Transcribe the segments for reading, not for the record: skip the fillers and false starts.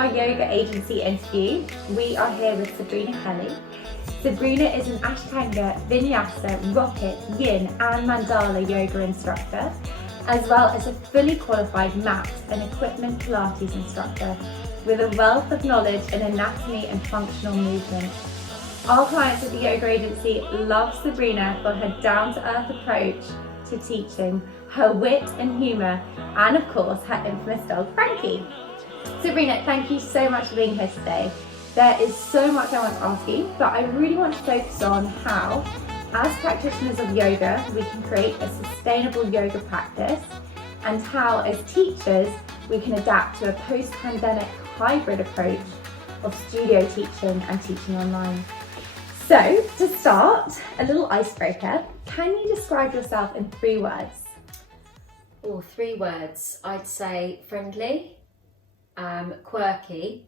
our yoga agency interview, we are here with Sabrina Kelly. Sabrina is an Ashtanga, Vinyasa, Rocket, Yin and Mandala yoga instructor, as well as a fully qualified mat and equipment Pilates instructor with a wealth of knowledge in anatomy and functional movement. Our clients at the yoga agency love Sabrina for her down-to-earth approach to teaching, her wit and humour, and of course her infamous dog Frankie. Sabrina, thank you so much for being here today. There is so much I want to ask you, but I really want to focus on how, as practitioners of yoga, we can create a sustainable yoga practice, and how, as teachers, we can adapt to a post-pandemic hybrid approach of studio teaching and teaching online. So, to start, a little icebreaker. Can you describe yourself in 3 words? Oh, 3 words. I'd say friendly, quirky,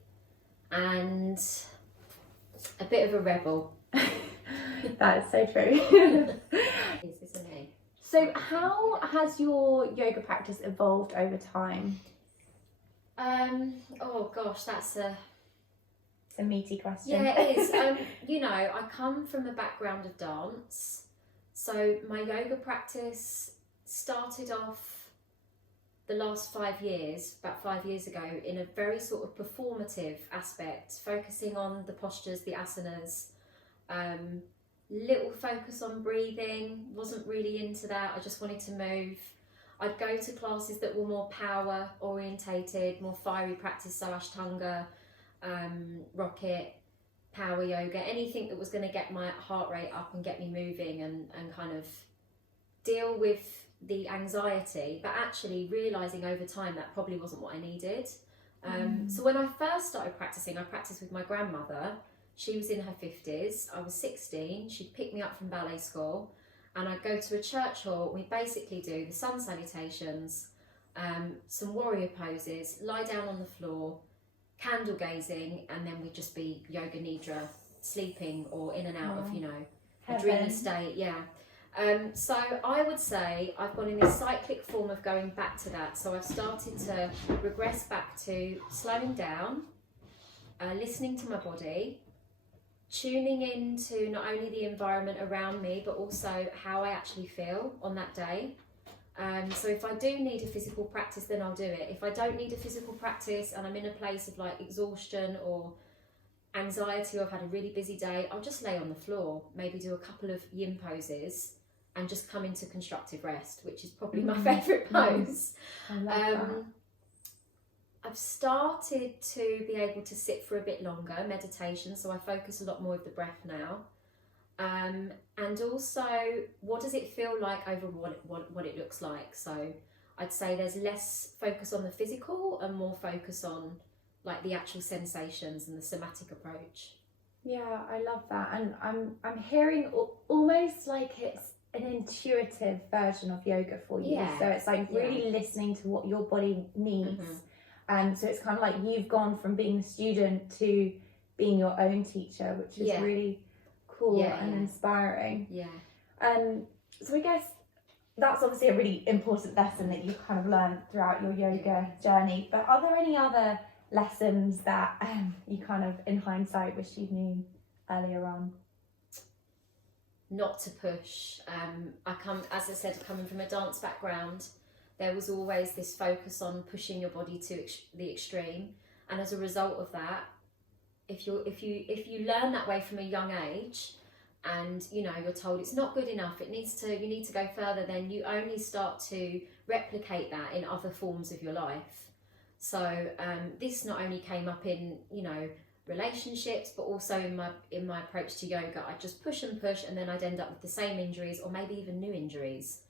and a bit of a rebel. That is so true. Isn't he? So how has your yoga practice evolved over time? Oh gosh, that's It's a meaty question. yeah, it is. You know, I come from a background of dance, so my yoga practice started off the last 5 years, about 5 years ago, in a very sort of performative aspect, focusing on the postures, the asanas, little focus on breathing, wasn't really into that, I just wanted to move. I'd go to classes that were more power orientated, more fiery practice, so Ashtanga, Rocket, power yoga, anything that was going to get my heart rate up and get me moving and kind of deal with the anxiety, but actually realising over time that probably wasn't what I needed. So when I first started practicing, I practiced with my grandmother. She was in her 50s, I was 16, she'd pick me up from ballet school, and I'd go to a church hall. We basically do the sun salutations, some warrior poses, lie down on the floor, candle gazing, and then we'd just be yoga nidra, sleeping or in and out of, you know, a dreamy state, yeah. So I would say I've gone in this cyclic form of going back to that. So I've started to regress back to slowing down, listening to my body, tuning into not only the environment around me, but also how I actually feel on that day. So if I do need a physical practice, then I'll do it. If I don't need a physical practice and I'm in a place of like exhaustion or anxiety, or I've had a really busy day, I'll just lay on the floor, maybe do a couple of yin poses and just come into constructive rest, which is probably my favourite pose. I love that. I've started to be able to sit for a bit longer, meditation, so I focus a lot more with the breath now. And also, what does it feel like over what it looks like? So I'd say there's less focus on the physical and more focus on like the actual sensations and the somatic approach. Yeah, I love that, and I'm hearing almost like it's an intuitive version of yoga for you. Yeah. So it's like really listening to what your body needs. So it's kind of like you've gone from being a student to being your own teacher, which is really cool and inspiring. Yeah. So I guess that's obviously a really important lesson that you've kind of learned throughout your yoga journey. But are there any other lessons that you kind of, in hindsight, wish you knew earlier on? Not to push. As I said, coming from a dance background, there was always this focus on pushing your body to the extreme, and as a result of that, if you learn that way from a young age, and you know you're told it's not good enough, you need to go further, then you only start to replicate that in other forms of your life. So this not only came up in, you know, relationships, but also in my approach to yoga. I'd just push, and then I'd end up with the same injuries or maybe even new injuries.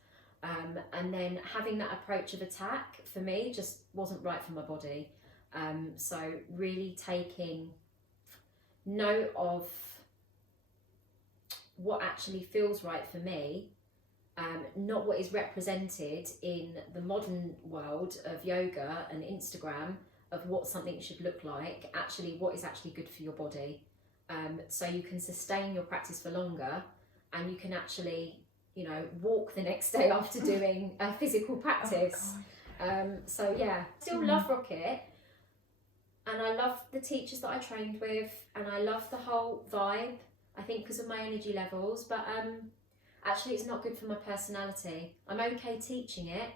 And then having that approach of attack for me just wasn't right for my body. So really taking note of what actually feels right for me, not what is represented in the modern world of yoga and Instagram of what something should look like, actually what is actually good for your body. So you can sustain your practice for longer, and you can actually, you know, walk the next day after doing a physical practice. So yeah, still love Rocket, and I love the teachers that I trained with, and I love the whole vibe, I think because of my energy levels, but actually it's not good for my personality. I'm okay teaching it,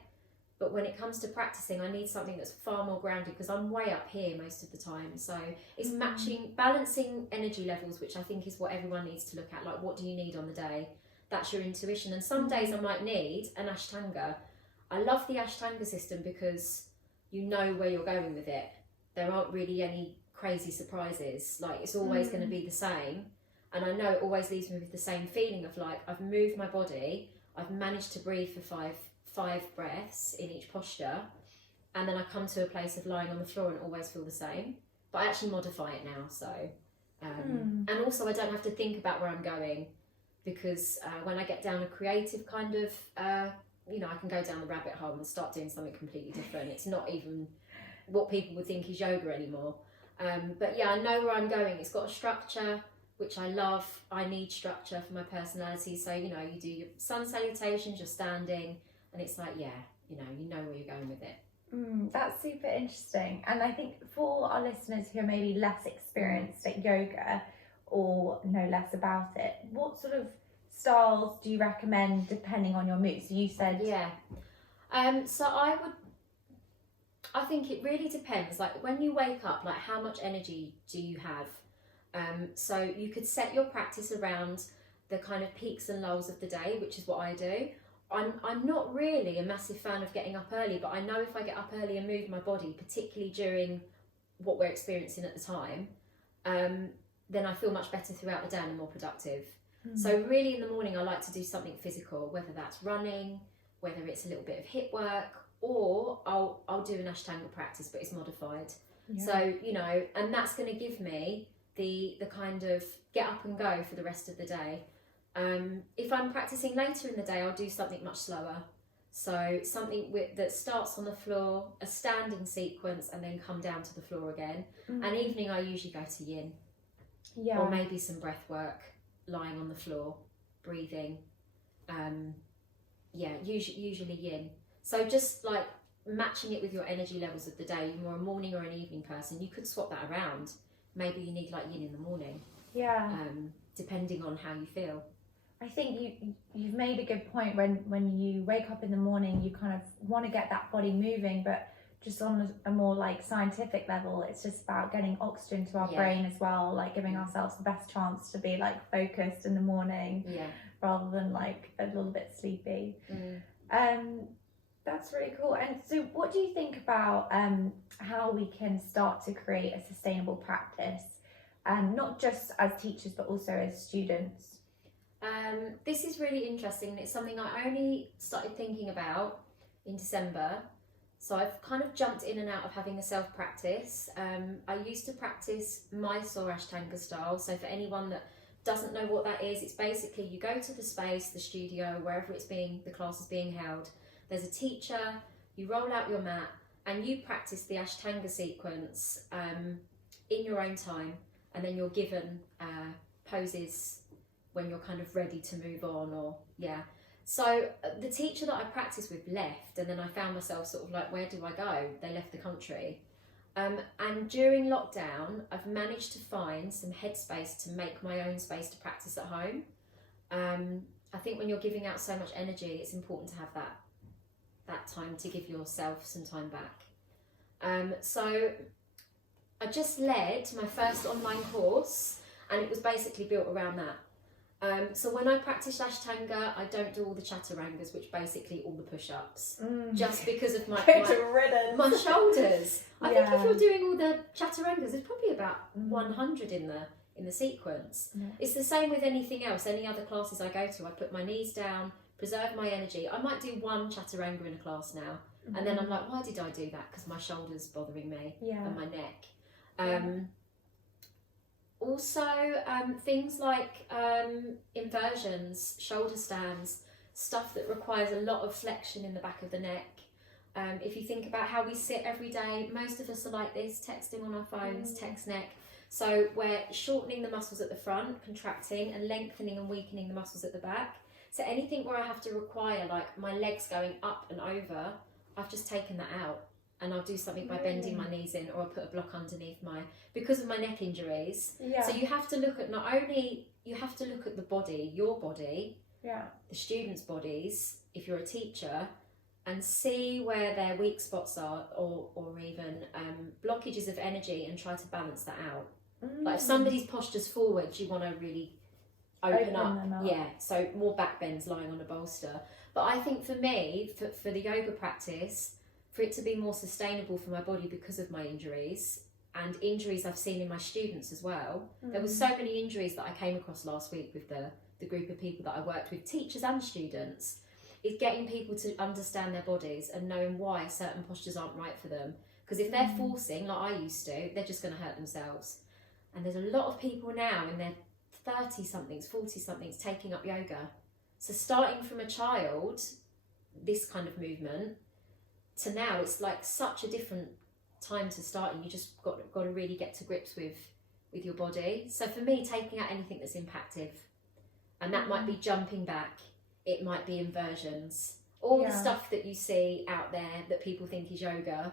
but when it comes to practicing, I need something that's far more grounded because I'm way up here most of the time. So it's balancing energy levels, which I think is what everyone needs to look at. Like, what do you need on the day? That's your intuition. And some days I might need an Ashtanga. I love the Ashtanga system because you know where you're going with it. There aren't really any crazy surprises. Like, it's always going to be the same. And I know it always leaves me with the same feeling of like, I've moved my body, I've managed to breathe for five breaths in each posture, and then I come to a place of lying on the floor and always feel the same, but I actually modify it now. So and also I don't have to think about where I'm going, because when I get down a creative kind of you know, I can go down the rabbit hole and start doing something completely different. It's not even what people would think is yoga anymore. But yeah, I know where I'm going. It's got a structure, which I love. I need structure for my personality. So, you know, you do your sun salutations, you're standing, and it's like, yeah, you know where you're going with it. That's super interesting. And I think for our listeners who are maybe less experienced at yoga or know less about it, what sort of styles do you recommend depending on your mood? So you said... Yeah. So I think it really depends. Like, when you wake up, like, how much energy do you have? So you could set your practice around the kind of peaks and lulls of the day, which is what I do. I'm not really a massive fan of getting up early, but I know if I get up early and move my body, particularly during what we're experiencing at the time, then I feel much better throughout the day and I'm more productive. So really in the morning I like to do something physical, whether that's running, whether it's a little bit of hip work, or I'll do an Ashtanga practice, but it's modified. Yeah. So, you know, and that's going to give me the kind of get up and go for the rest of the day. If I'm practicing later in the day, I'll do something much slower. So something that starts on the floor, a standing sequence, and then come down to the floor again. And evening I usually go to yin. Yeah. Or maybe some breath work, lying on the floor, breathing. Yeah, usually yin. So just like matching it with your energy levels of the day. You're more a morning or an evening person, you could swap that around. Maybe you need like yin in the morning. Yeah. Depending on how you feel. I think you've made a good point. When you wake up in the morning, you kind of want to get that body moving, but just on a more like scientific level, it's just about getting oxygen to our brain as well, like giving ourselves the best chance to be like focused in the morning, rather than like a little bit sleepy. That's really cool. And so what do you think about how we can start to create a sustainable practice, not just as teachers but also as students? This is really interesting, and it's something I only started thinking about in December. So I've kind of jumped in and out of having a self-practice. I used to practice Mysore Ashtanga style. So for anyone that doesn't know what that is, it's basically you go to the space, the studio, wherever the class is being held. There's a teacher, you roll out your mat, and you practice the Ashtanga sequence in your own time, and then you're given poses when you're kind of ready to move on, So the teacher that I practiced with left, and then I found myself sort of like, where do I go? They left the country. And during lockdown, I've managed to find some headspace to make my own space to practice at home. I think when you're giving out so much energy, it's important to have that time to give yourself some time back. So I just led my first online course, and it was basically built around that. So when I practice Ashtanga, I don't do all the Chaturangas, which basically all the push-ups, just because of my shoulders. I think if you're doing all the Chaturangas, there's probably about 100 in the sequence. Yeah. It's the same with anything else. Any other classes I go to, I put my knees down, preserve my energy. I might do one Chaturanga in a class now, and then I'm like, why did I do that? Because my shoulder's bothering me and my neck. Also, things like inversions, shoulder stands, stuff that requires a lot of flexion in the back of the neck. If you think about how we sit every day, most of us are like this, texting on our phones, text neck. So we're shortening the muscles at the front, contracting, and lengthening and weakening the muscles at the back. So anything where I have to require like my legs going up and over, I've just taken that out. and I'll do something by bending my knees in, or I'll put a block underneath because of my neck injuries. So you have to look at, not only you have to look at the body, your body, the students' bodies, if you're a teacher, and see where their weak spots are, or even blockages of energy, and try to balance that out. Like if somebody's posture's forward, you want to really open up. So more back bends lying on a bolster. But I think for me, for the yoga practice, for it to be more sustainable for my body because of my injuries, and injuries I've seen in my students as well. There were so many injuries that I came across last week with the group of people that I worked with, teachers and students, is getting people to understand their bodies and knowing why certain postures aren't right for them. Because if they're forcing, like I used to, they're just going to hurt themselves. And there's a lot of people now in their 30-somethings, 40-somethings taking up yoga. So starting from a child, this kind of movement, to now, it's like such a different time to starting. You just got to really get to grips with your body. So for me, taking out anything that's impactive, and that might be jumping back, it might be inversions, all the stuff that you see out there that people think is yoga,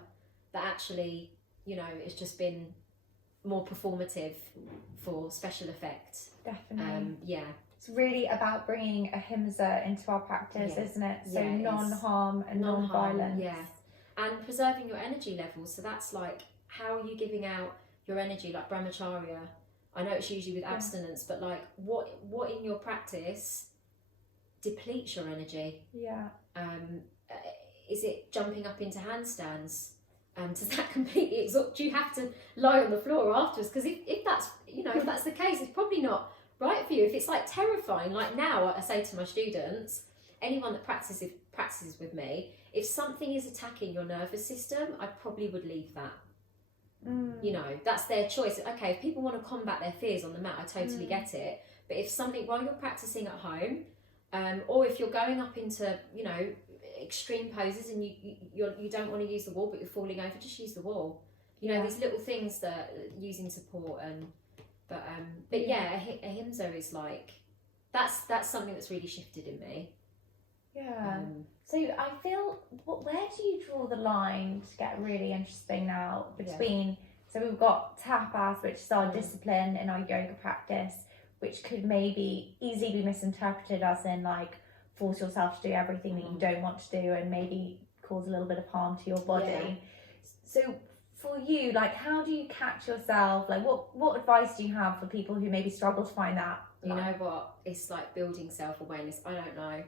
that actually, you know, it's just been more performative for special effect. Definitely. It's really about bringing ahimsa into our practice, isn't it? So non-harm and non-violence. And preserving your energy levels. So that's like, how are you giving out your energy? Like brahmacharya, I know it's usually with abstinence, but like what in your practice depletes your energy? Is it jumping up into handstands? Does that completely exhaust? Do you have to lie on the floor afterwards? Because if that's, you know, if that's the case, it's probably not right for you. If it's like terrifying, like now I say to my students, anyone that practices with me, if something is attacking your nervous system, I probably would leave that. You know, that's their choice. Okay, if people want to combat their fears on the mat, I totally get it. But if something, while you're practicing at home, or if you're going up into, you know, extreme poses and you don't want to use the wall but you're falling over, just use the wall. You know, these little things that using support. And but ahimsa is like, that's something that's really shifted in me. So I feel, where do you draw the line to get really interesting now between, so we've got tapas, which is our discipline in our yoga practice, which could maybe easily be misinterpreted as in like force yourself to do everything that you don't want to do and maybe cause a little bit of harm to your body. So for you, like, how do you catch yourself? Like, what advice do you have for people who maybe struggle to find that? You know what? It's like building self-awareness. I don't know.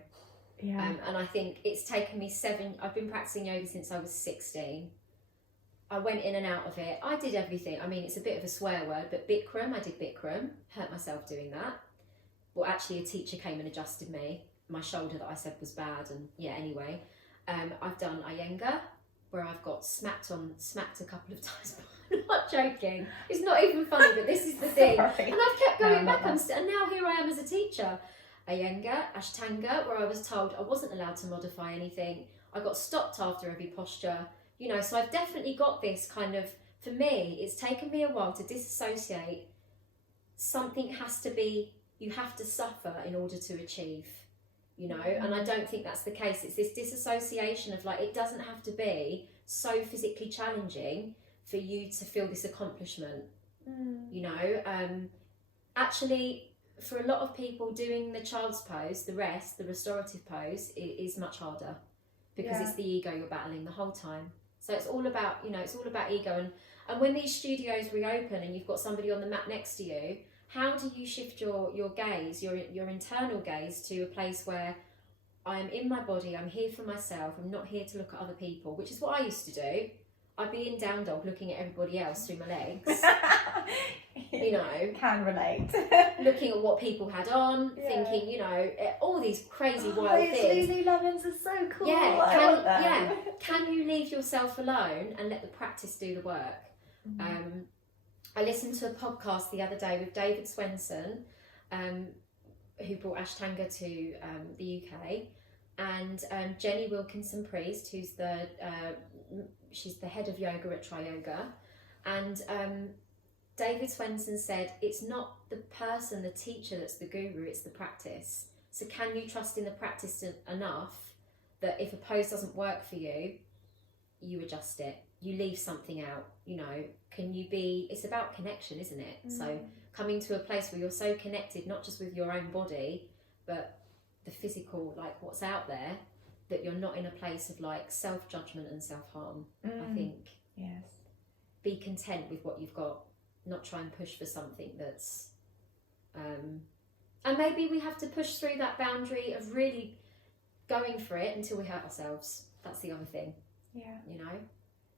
And I think it's taken me I've been practicing yoga since I was 16. I went in and out of it. I did everything. I mean, it's a bit of a swear word, but Bikram, I did Bikram, hurt myself doing that. Well, actually a teacher came and adjusted my shoulder that I said was bad, and anyway. I've done Iyengar, where I've got smacked a couple of times. I'm not joking. It's not even funny, but this is the thing. And I've kept going back, and now here I am as a teacher. Iyengar, Ashtanga, where I was told I wasn't allowed to modify anything. I got stopped after every posture. You know, so I've definitely got this kind of, for me, it's taken me a while to disassociate. Something has to be, you have to suffer in order to achieve, you know, and I don't think that's the case. It's this disassociation of like, it doesn't have to be so physically challenging for you to feel this accomplishment, you know. Actually, for a lot of people, doing the child's pose, the restorative pose, is much harder because it's the ego you're battling the whole time. So it's all about, you know, it's all about ego. And when these studios reopen and you've got somebody on the mat next to you, how do you shift your gaze, your internal gaze, to a place where I am in my body, I'm here for myself, I'm not here to look at other people, which is what I used to do. I'd be in down dog looking at everybody else through my legs. You know, can relate. Looking at what people had on, thinking, you know, all these crazy wild things. Lululemons are so cool. Can you leave yourself alone and let the practice do the work? I listened to a podcast the other day with David Swenson, who brought Ashtanga to the UK, and Jenny Wilkinson Priest, who's she's the head of yoga at TYA, and David Swenson said, it's not the person, the teacher, that's the guru, it's the practice. So can you trust in the practice enough that if a pose doesn't work for you, you adjust it? you leave something out, you know, it's about connection, isn't it? So coming to a place where you're so connected, not just with your own body, but the physical, like what's out there, that you're not in a place of like self-judgment and self-harm. I think, yes, be content with what you've got, not try and push for something that's, and maybe we have to push through that boundary of really going for it until we hurt ourselves. That's the other thing. Yeah. You know?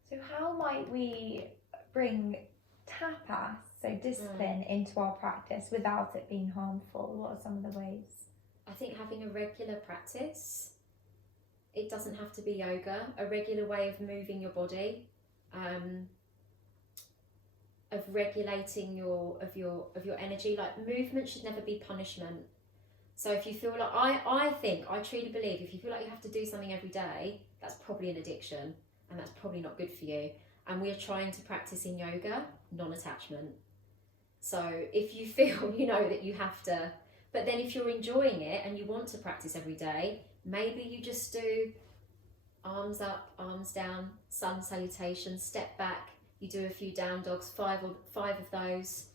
So how might we bring tapas, so discipline, into our practice without it being harmful? What are some of the ways? I think having a regular practice, it doesn't have to be yoga, a regular way of moving your body, of regulating your energy. Like, movement should never be punishment. So if you feel like, I truly believe if you feel like you have to do something every day, that's probably an addiction, and that's probably not good for you. And we are trying to practice in yoga non-attachment. So if you feel, you know, that you have to, but then if you're enjoying it and you want to practice every day, maybe you just do arms up, arms down, sun salutation, step back, you do a few down dogs, five of those,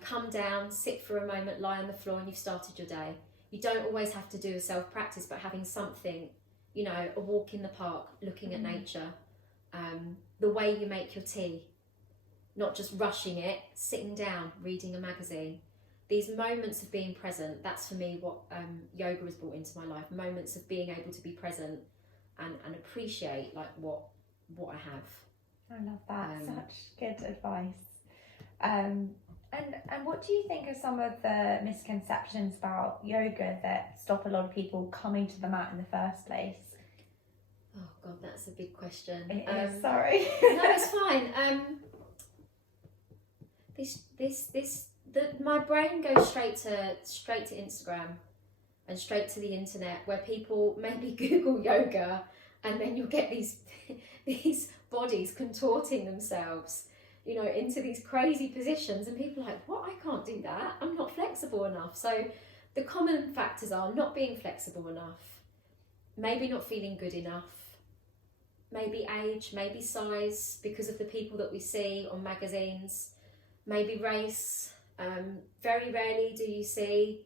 come down, sit for a moment, lie on the floor, and you've started your day. You don't always have to do a self-practice, but having something, you know, a walk in the park, looking at nature, the way you make your tea, not just rushing it, sitting down, reading a magazine. These moments of being present, that's for me what yoga has brought into my life. Moments of being able to be present and appreciate like what I have. I love that. Such good advice. And what do you think are some of the misconceptions about yoga that stop a lot of people coming to the mat in the first place? Oh God, that's a big question. It is, sorry. No, it's fine. My brain goes straight to Instagram and straight to the internet, where people maybe Google yoga, and then you'll get these bodies contorting themselves, you know, into these crazy positions, and people are like, what? I can't do that. I'm not flexible enough. So the common factors are not being flexible enough, maybe not feeling good enough, maybe age, maybe size because of the people that we see on magazines, maybe race. Very rarely do you see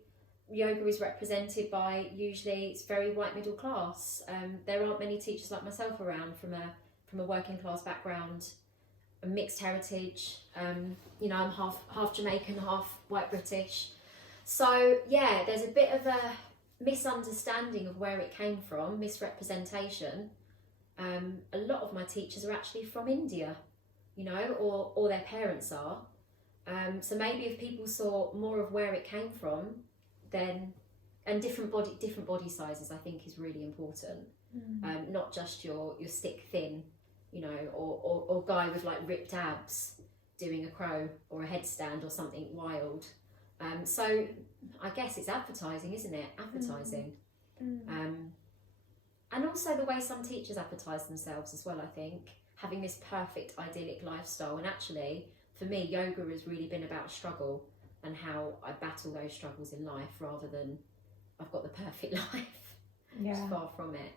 yoga is represented by, usually it's very white middle class. There aren't many teachers like myself around from a working class background, a mixed heritage. You know, I'm half Jamaican, half white British. So yeah, there's a bit of a misunderstanding of where it came from, misrepresentation. A lot of my teachers are actually from India, you know, or their parents are. So maybe if people saw more of where it came from, then, and different body sizes, I think is really important. Not just your stick thin, you know, or guy with like ripped abs doing a crow or a headstand or something wild. So I guess it's advertising, isn't it? Advertising. And also the way some teachers advertise themselves as well, I think, having this perfect idyllic lifestyle. And actually, for me, yoga has really been about struggle and how I battle those struggles in life, rather than I've got the perfect life. Yeah. It's far from it.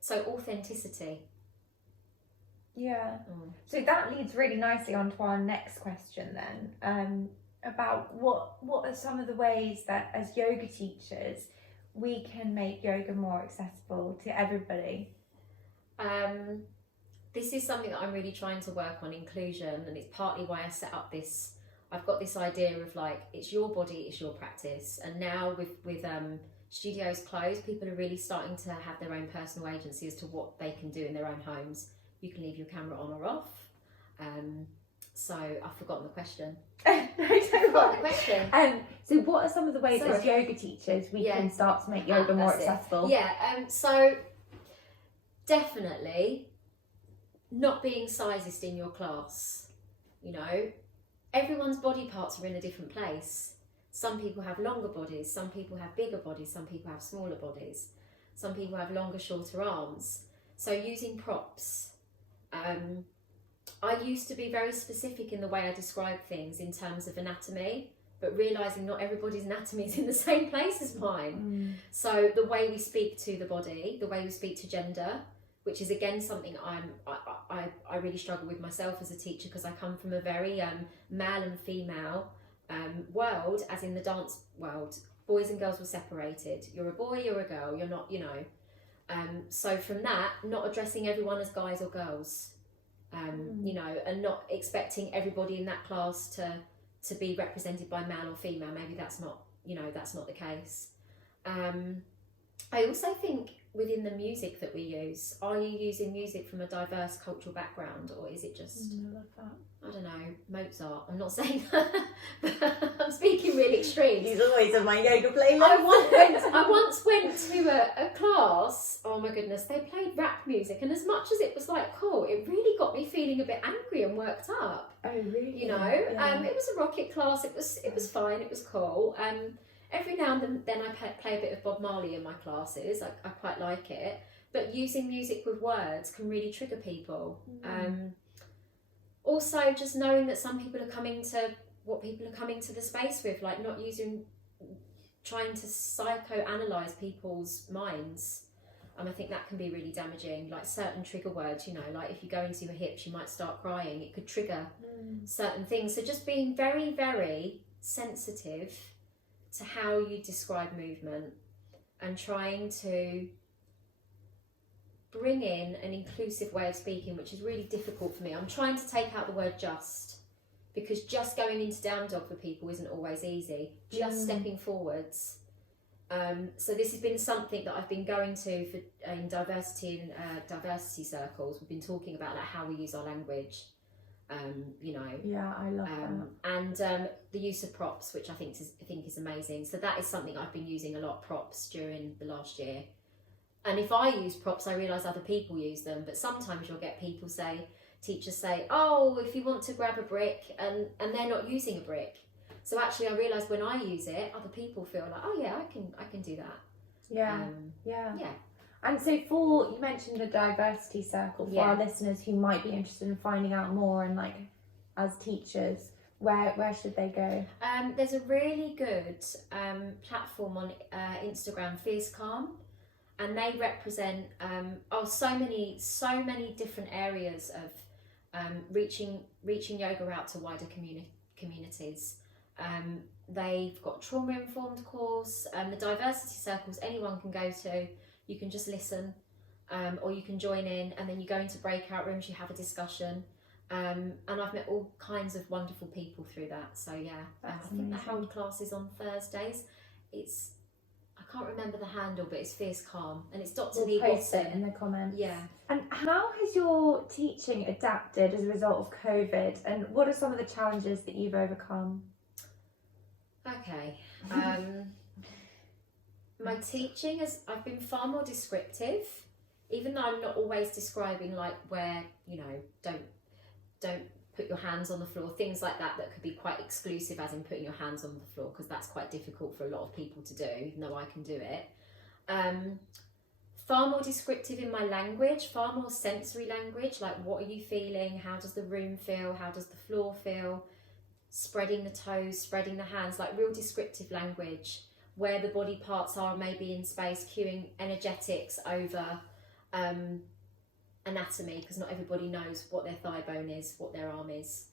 So authenticity. Yeah. So that leads really nicely on to our next question then, about what are some of the ways that as yoga teachers we can make yoga more accessible to everybody? This is something that I'm really trying to work on, inclusion, and it's partly why I set up this. I've got this idea of like, it's your body, it's your practice. And now with studios closed, people are really starting to have their own personal agency as to what they can do in their own homes. You can leave your camera on or off. So I've forgotten the question. No, don't worry. The question. So what are some of the ways as yoga teachers we can start to make yoga more accessible? So definitely not being sizist in your class. You know, everyone's body parts are in a different place. Some people have longer bodies, some people have bigger bodies, some people have smaller bodies, some people have longer, shorter arms. So using props. I used to be very specific in the way I describe things in terms of anatomy, but realising not everybody's anatomy is in the same place as mine. So the way we speak to the body, the way we speak to gender, which is again something I really struggle with myself as a teacher, because I come from a very male and female world, as in the dance world. Boys and girls were separated. You're a boy, you're a girl, you're not, you know. So from that, not addressing everyone as guys or girls, you know, and not expecting everybody in that class to be represented by male or female. Maybe that's not, you know, that's not the case. I also think within the music that we use, are you using music from a diverse cultural background, or is it just, I love that. I don't know, Mozart? I'm not saying that, but I'm speaking really extreme. He's always on my yoga playlist. I once went to a class, oh my goodness, they played rap music, and as much as it was like cool, it really got me feeling a bit angry and worked up. Oh really? You know, it was a rocket class, it was fine, it was cool. Every now and then I play a bit of Bob Marley in my classes. I quite like it. But using music with words can really trigger people. Also, just knowing that some people are coming to what people are coming to the space with, like not trying to psychoanalyze people's minds. And I think that can be really damaging. Like certain trigger words, you know, like if you go into your hips, you might start crying. It could trigger certain things. So just being very, very sensitive to how you describe movement, and trying to bring in an inclusive way of speaking, which is really difficult for me. I'm trying to take out the word just, because just going into down dog for people isn't always easy. Just stepping forwards. So this has been something that I've been going to in diversity circles. We've been talking about like how we use our language. You know, yeah, I love that, and the use of props, which I think is amazing. So that is something I've been using a lot, props, during the last year. And if I use props, I realise other people use them. But sometimes you'll get teachers say, oh, if you want to grab a brick, and they're not using a brick. So actually, I realise when I use it, other people feel like, oh yeah, I can do that. Yeah, yeah. And so you mentioned the diversity circle, for our listeners who might be interested in finding out more, and like as teachers, where should they go? There's a really good platform on Instagram, Fierce Calm, and they represent so many different areas of reaching yoga out to wider communities. They've got trauma-informed course, the diversity circles anyone can go to. You can just listen, or you can join in, and then you go into breakout rooms, you have a discussion. And I've met all kinds of wonderful people through that. So yeah, I think they hold classes on Thursdays. I can't remember the handle, but it's Fierce Calm, and it's Dr. Lee Post Watson. it in the comments. Yeah. And how has your teaching adapted as a result of COVID, and what are some of the challenges that you've overcome? Okay. My teaching I've been far more descriptive, even though I'm not always describing like where, you know, don't put your hands on the floor, things like that could be quite exclusive, as in putting your hands on the floor, because that's quite difficult for a lot of people to do, even though I can do it. Far more descriptive in my language, far more sensory language, like what are you feeling, how does the room feel, how does the floor feel, spreading the toes, spreading the hands, like real descriptive language, where the body parts are maybe in space, cueing energetics over anatomy, because not everybody knows what their thigh bone is, what their arm is.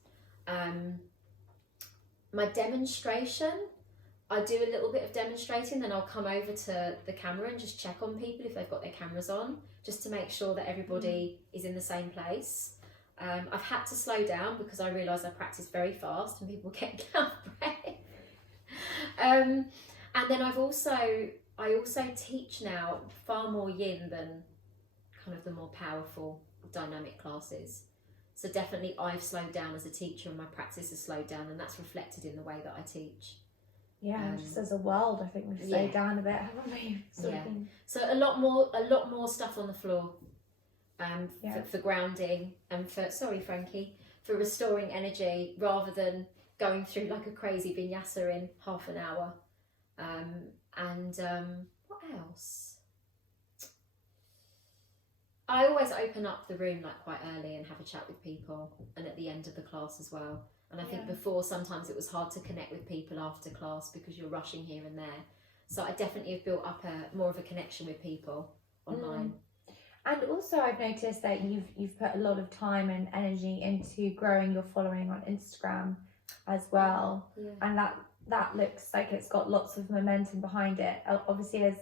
My demonstration, I do a little bit of demonstrating, then I'll come over to the camera and just check on people if they've got their cameras on, just to make sure that everybody is in the same place. I've had to slow down because I realise I practice very fast and people get out of breath. And then I also teach now far more yin than kind of the more powerful dynamic classes. So definitely I've slowed down as a teacher, and my practice has slowed down, and that's reflected in the way that I teach. Yeah, just as a world, I think we've slowed down a bit, haven't we? So a lot more stuff on the floor, for grounding, and for restoring energy, rather than going through like a crazy vinyasa in half an hour. What else? I always open up the room like quite early and have a chat with people, and at the end of the class as well. And I think before, sometimes it was hard to connect with people after class because you're rushing here and there. So I definitely have built up more of a connection with people online. And also I've noticed that you've put a lot of time and energy into growing your following on Instagram as well. Yeah. And that looks like it's got lots of momentum behind it. Obviously, as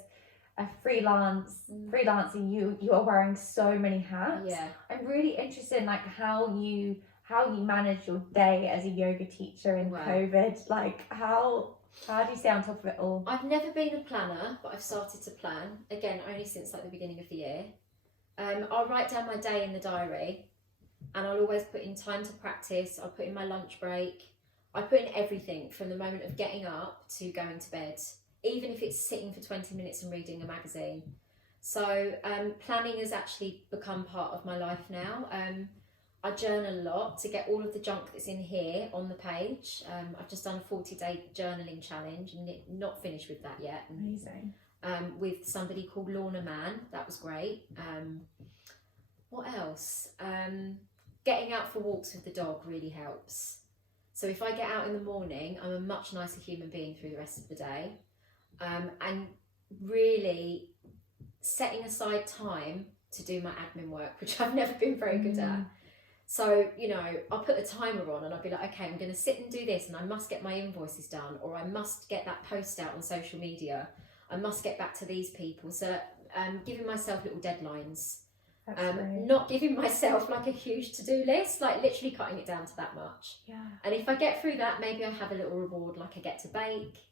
a freelancer, you are wearing so many hats. Yeah. I'm really interested in like how you manage your day as a yoga teacher in COVID. Like how do you stay on top of it all? I've never been a planner, but I've started to plan again only since like the beginning of the year. I'll write down my day in the diary, and I'll always put in time to practice. I'll put in my lunch break. I put in everything from the moment of getting up to going to bed, even if it's sitting for 20 minutes and reading a magazine. So planning has actually become part of my life now. I journal a lot to get all of the junk that's in here on the page. I've just done a 40-day journaling challenge and not finished with that yet. Amazing. With somebody called Lorna Mann. That was great. What else? Getting out for walks with the dog really helps. So if I get out in the morning, I'm a much nicer human being through the rest of the day. And really setting aside time to do my admin work, which I've never been very good at. So, you know, I'll put a timer on and I'll be like, okay, I'm going to sit and do this, and I must get my invoices done, or I must get that post out on social media. I must get back to these people. So giving myself little deadlines, not giving myself like a huge to-do list, like literally cutting it down to that much. Yeah. And if I get through that, maybe I have a little reward, like I get to bake.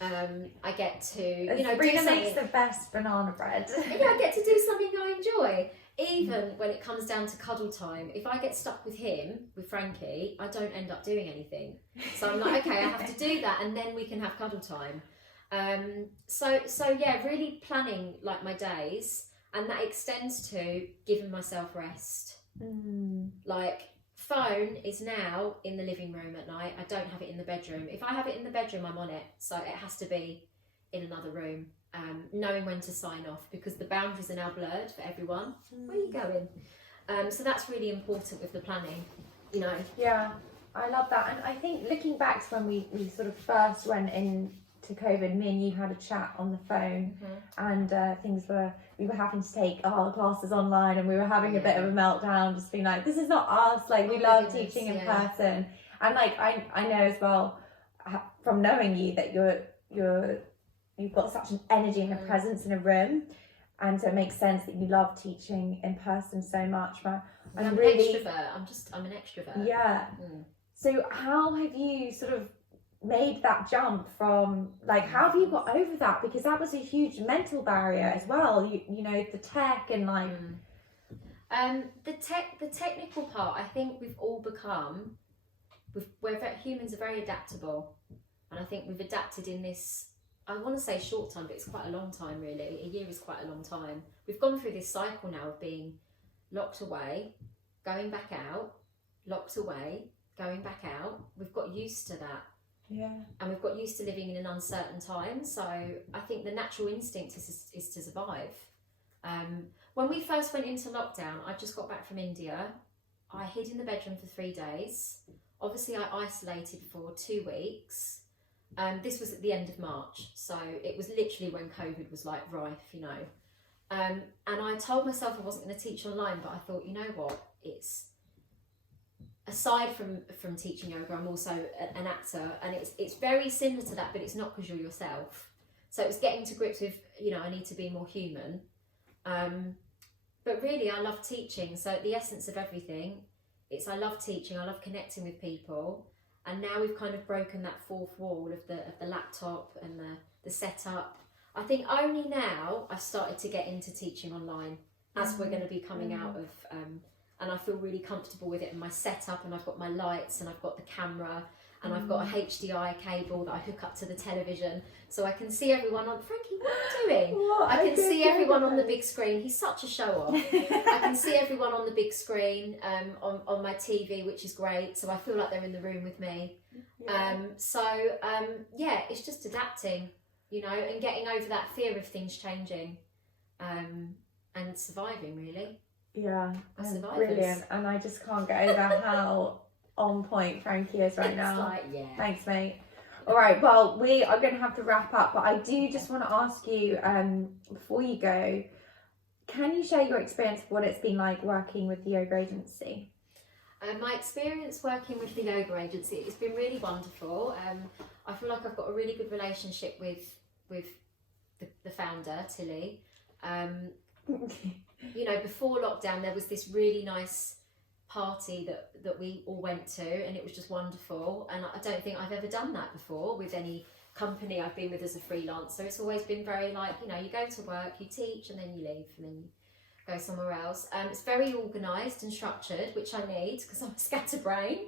I get to, you know, Sabrina makes the best banana bread. Yeah, I get to do something I enjoy. Even when it comes down to cuddle time, if I get stuck with him, with Frankie, I don't end up doing anything. So I'm like, okay, I have to do that, and then we can have cuddle time. So yeah, really planning like my days, and that extends to giving myself rest. Like phone is now in the living room at night. I don't have it in the bedroom. If I have it in the bedroom, I'm on it. So it has to be in another room. Knowing when to sign off, because the boundaries are now blurred for everyone. Where are you going? So that's really important with the planning, you know. Yeah, I love that. And I think looking back to when we sort of first went into COVID, me and you had a chat on the phone, and we were having to take our classes online, and we were having a bit of a meltdown, just being like, this is not us, like we love teaching in person. And like I know as well from knowing you that you've got such an energy and a presence in a room, and so it makes sense that you love teaching in person so much. But I'm really an extrovert. I'm an extrovert. Yeah. So how have you sort of made that jump from, like, how have you got over that? Because that was a huge mental barrier as well. You know, the tech and like the technical part. I think we've all become. Humans are very adaptable, and I think we've adapted in this. I want to say short time, but it's quite a long time really. A year is quite a long time. We've gone through this cycle now of being locked away, going back out, locked away, going back out. We've got used to that. Yeah. And we've got used to living in an uncertain time. So I think the natural instinct is to survive. When we first went into lockdown, I just got back from India. I hid in the bedroom for 3 days. Obviously I isolated for 2 weeks. This was at the end of March, so it was literally when COVID was like rife, you know. And I told myself I wasn't going to teach online, but I thought, you know what, it's aside from teaching yoga, I'm also an actor, and it's very similar to that, but it's not because you're yourself. So it was getting to grips with, you know, I need to be more human. But really, I love teaching. So the essence of everything, it's I love teaching, I love connecting with people. And now we've kind of broken that fourth wall of the laptop and the setup. I think only now I've started to get into teaching online, as we're going to be coming out of, and I feel really comfortable with it, and my setup, and I've got my lights, and I've got the camera, and I've got a HDI cable that I hook up to the television, so I can see everyone on. Frankie, what are you doing? I can see everyone on the big screen. He's such a show off. I can see everyone on the big screen on my TV, which is great. So I feel like they're in the room with me. Yeah. It's just adapting, you know, and getting over that fear of things changing, and surviving really. Yeah, brilliant. And I just can't get over how on point Frankie is right now. Like, yeah. Thanks, mate. All right, well, we are going to have to wrap up, but I do just want to ask you, before you go, can you share your experience of what it's been like working with the yoga agency? My experience working with the yoga agency, it's been really wonderful. I feel like I've got a really good relationship with the founder, Tilly. You know, before lockdown, there was this really nice party that we all went to, and it was just wonderful. And I don't think I've ever done that before with any company I've been with as a freelancer. It's always been very like, you know, you go to work, you teach, and then you leave, and then you go somewhere else. It's very organised and structured, which I need because I'm a scatterbrain.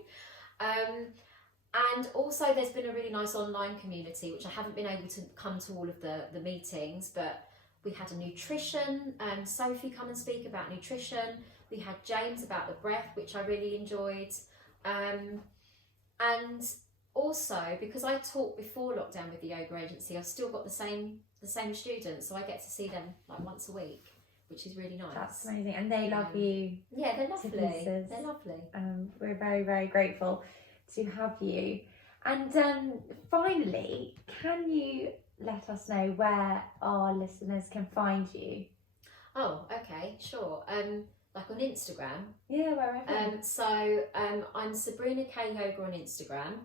And also there's been a really nice online community, which I haven't been able to come to all of the meetings, but we had a nutrition, Sophie come and speak about nutrition. We had James about the breath, which I really enjoyed. And also, because I taught before lockdown with the yoga agency, I've still got the same students, so I get to see them like once a week, which is really nice. That's amazing, and they love you. Yeah, they're lovely. They're lovely. We're very, very grateful to have you. And finally, can you let us know where our listeners can find you? Oh, okay, sure. Like on Instagram. Yeah, wherever. So I'm Sabrina K Yoga on Instagram,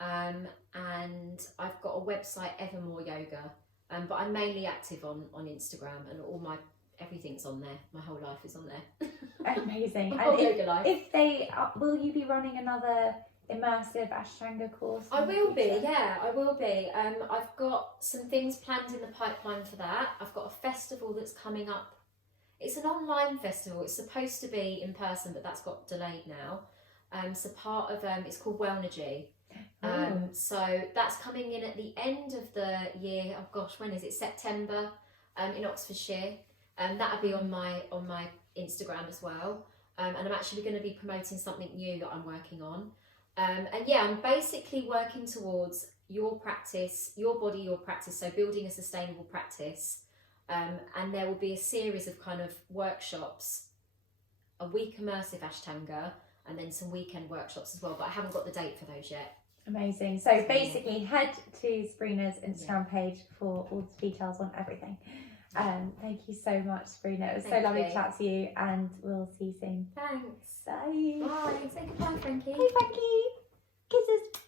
and I've got a website, Evermore Yoga. But I'm mainly active on Instagram, and everything's on there. My whole life is on there. Amazing. My whole And yoga life. if they will you be running another immersive Astranga course? I will be, yeah, I will be. I've got some things planned in the pipeline for that. I've got a festival that's coming up. It's an online festival. It's supposed to be in person, but that's got delayed now. So part of it's called Wellnergy. So that's coming in at the end of the year. Oh gosh, when is it? September, in Oxfordshire. That'll be on my Instagram as well. And I'm actually going to be promoting something new that I'm working on. And yeah, I'm basically working towards your practice, your body, your practice. So building a sustainable practice. And there will be a series of kind of workshops, a week immersive Ashtanga, and then some weekend workshops as well. But I haven't got the date for those yet. Amazing. So basically, head to Sabrina's Instagram page for all the details on everything. Thank you so much, Sabrina. It was so lovely to chat to you, and we'll see you soon. Thanks. Bye. Bye. Say goodbye, Frankie. Hey, Frankie. Kisses.